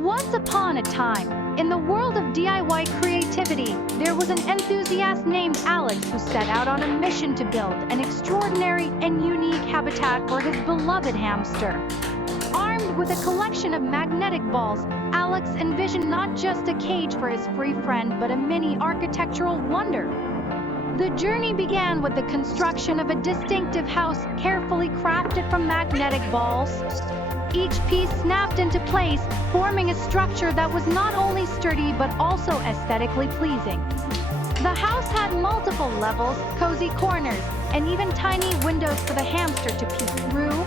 Once upon a time, in the world of DIY creativity, there was an enthusiast named Alex who set out on a mission to build an extraordinary and unique habitat for his beloved hamster. Armed with a collection of magnetic balls, Alex envisioned not just a cage for his furry friend but a mini architectural wonder. The journey began with the construction of a distinctive house carefully crafted from magnetic balls. Each piece snapped into place, forming a structure that was not only sturdy but also aesthetically pleasing. The house had multiple levels, cozy corners, and even tiny windows for the hamster to peek through.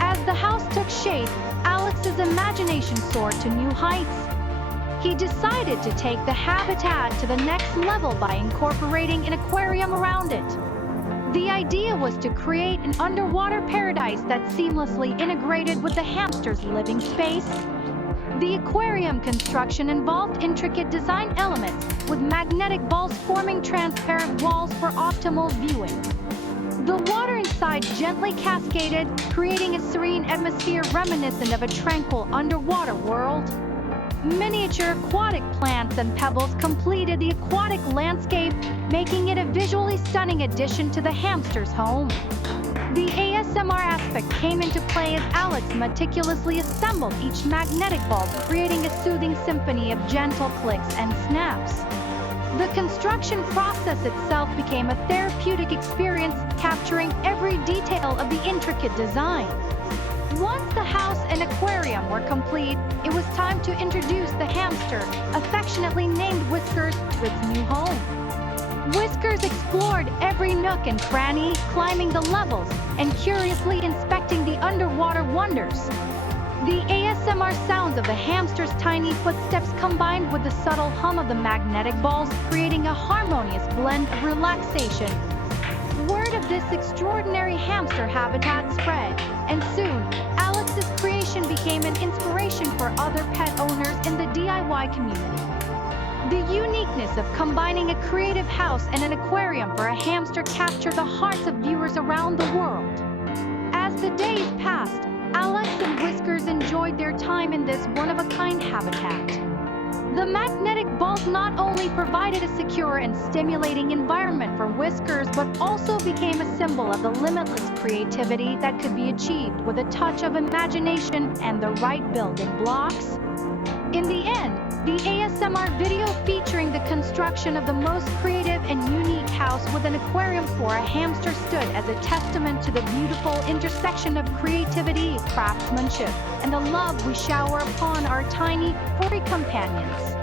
As the house took shape, Alex's imagination soared to new heights. He decided to take the habitat to the next level by incorporating an aquarium around it. The idea was to create an underwater paradise that seamlessly integrated with the hamster's living space. The aquarium construction involved intricate design elements, with magnetic balls forming transparent walls for optimal viewing. The water inside gently cascaded, creating a serene atmosphere reminiscent of a tranquil underwater world. Miniature aquatic plants and pebbles completed the aquatic landscape, making it a visually stunning addition to the hamster's home. The ASMR aspect came into play as Alex meticulously assembled each magnetic ball, creating a soothing symphony of gentle clicks and snaps. The construction process itself became a therapeutic experience, capturing every detail of the intricate design. Once the house and aquarium were complete, it was time to introduce the hamster, affectionately named Whiskers, to its new home. Whiskers explored every nook and cranny, climbing the levels and curiously inspecting the underwater wonders. The ASMR sounds of the hamster's tiny footsteps combined with the subtle hum of the magnetic balls, creating a harmonious blend of relaxation. Word of this extraordinary hamster habitat spread, and soon, Alex's creation became an inspiration for other pet owners in the DIY community. The uniqueness of combining a creative house and an aquarium for a hamster captured the hearts of viewers around the world. As the days passed, Alex and Whiskers enjoyed their time in this one-of-a-kind habitat. The magnetic balls not only provided a secure and stimulating environment for Whiskers, but also became a symbol of the limitless creativity that could be achieved with a touch of imagination and the right building blocks. In the end, the ASMR video featuring the construction of the most creative and unique house with an aquarium for a hamster stood as a testament to the beautiful intersection of creativity, craftsmanship, and the love we shower upon our tiny, furry companions.